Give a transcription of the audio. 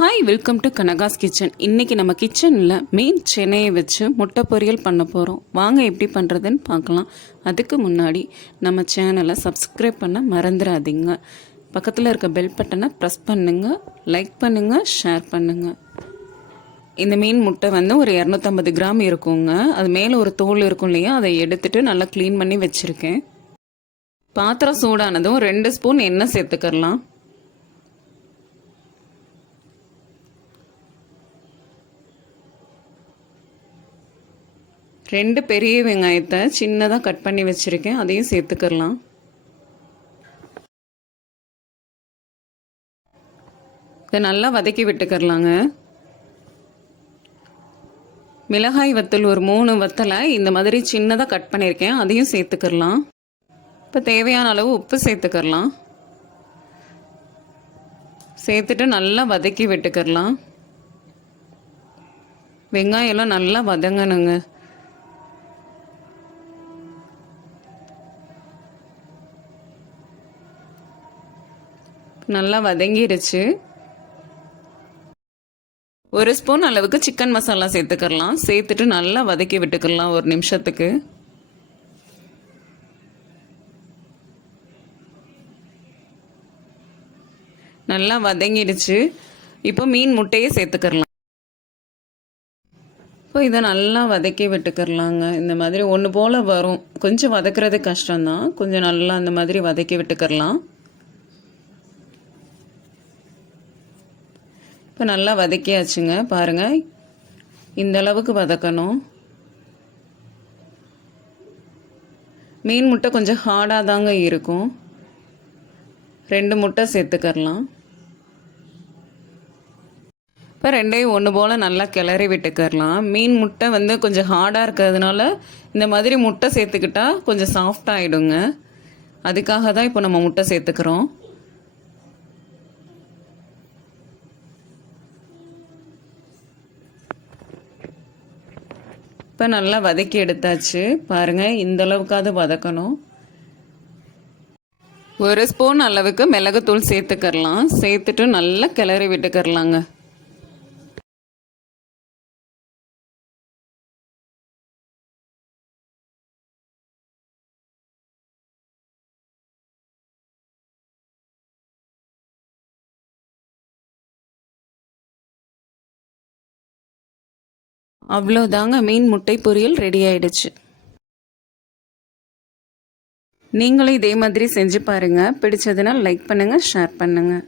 Hi welcome to Kanaka's kitchen இன்றைக்கி நம்ம கிச்சனில் மீன் சென்னையை வச்சு முட்டை பொரியல் பண்ண போகிறோம் வாங்க எப்படி பண்ணுறதுன்னு பார்க்கலாம். அதுக்கு முன்னாடி நம்ம சேனலை சப்ஸ்கிரைப் பண்ண மறந்துடாதீங்க. பக்கத்தில் இருக்க பெல் பட்டனை ப்ரெஸ் பண்ணுங்கள் லைக் பண்ணுங்கள் ஷேர் பண்ணுங்கள் இந்த மீன் முட்டை வந்து ஒரு இரநூத்தம்பது கிராம் இருக்குங்க. அது மேலே ஒரு தோல் இருக்கும் இல்லையா? அதை எடுத்துட்டு நல்லா க்ளீன் பண்ணி வச்சுருக்கேன். பாத்திரம் சூடானதும் ரெண்டு ஸ்பூன் எண்ணெய் சேர்த்துக்கறலாம். ரெண்டு பெரிய வெங்காயத்தை சின்னதாக கட் பண்ணி வச்சுருக்கேன். அதையும் சேர்த்துக்கிறலாம். இதை நல்லா வதக்கி விட்டுக்கிறலாங்க. மிளகாய் வத்தல் ஒரு மூணு வத்தலை இந்த மாதிரி சின்னதாக கட் பண்ணியிருக்கேன் அதையும் சேர்த்துக்கிறலாம். இப்போ தேவையான அளவு உப்பு சேர்த்துக்கிறலாம். சேர்த்துட்டு நல்லா வதக்கி விட்டுக்கிறலாம். வெங்காயம்லாம் நல்லா வதங்கணுங்க. நல்லா வதங்கிருச்சு. ஒரு ஸ்பூன் அளவுக்கு சிக்கன் மசாலா சேர்த்துக்கலாம். சேர்த்துட்டு நல்லா வதக்கி விட்டுக்கலாம் ஒரு நிமிஷத்துக்கு. நல்லா வதங்கிடுச்சு இப்போ மீன் முட்டையை சேர்த்துக்கலாம். இப்போ இதை நல்லா வதக்கி விட்டுக்கிறலாங்க இந்த மாதிரி ஒன்று போல் வரும். கொஞ்சம் வதக்குறது கஷ்டம்தான். கொஞ்சம் நல்லா அந்த மாதிரி வதக்கி விட்டுக்கிறலாம் இப்போ நல்லா வதக்கியாச்சுங்க பாருங்கள் இந்த அளவுக்கு வதக்கணும். மீன் முட்டை கொஞ்சம் ஹார்டாக தாங்க இருக்கும். ரெண்டு முட்டை சேர்த்துக்கரலாம் இப்போ ரெண்டையும் ஒன்று போல் நல்லா கிளறி விட்டுக்கரலாம் மீன் முட்டை வந்து கொஞ்சம் ஹார்டாக இருக்கிறதுனால இந்த மாதிரி முட்டை சேர்த்துக்கிட்டா கொஞ்சம் சாஃப்ட் ஆகிடுங்க அதுக்காக தான் இப்போ நம்ம முட்டை சேர்த்துக்கிறோம். இப்போ நல்லா வதக்கி எடுத்தாச்சு. பாருங்கள் இந்த அளவுக்காவது வதக்கணும். ஒரு ஸ்பூன் அளவுக்கு மிளகுத்தூள் சேர்த்துக்கரலாம் சேர்த்துட்டு நல்லா கிளறி விட்டுக்கரலாங்க அவ்வளோதாங்க மீன் முட்டை பொரியல் ரெடி ஆயிடுச்சு. நீங்களும் இதே மாதிரி செஞ்சு பாருங்கள் பிடிச்சதுன்னா லைக் பண்ணுங்கள் ஷேர் பண்ணுங்கள்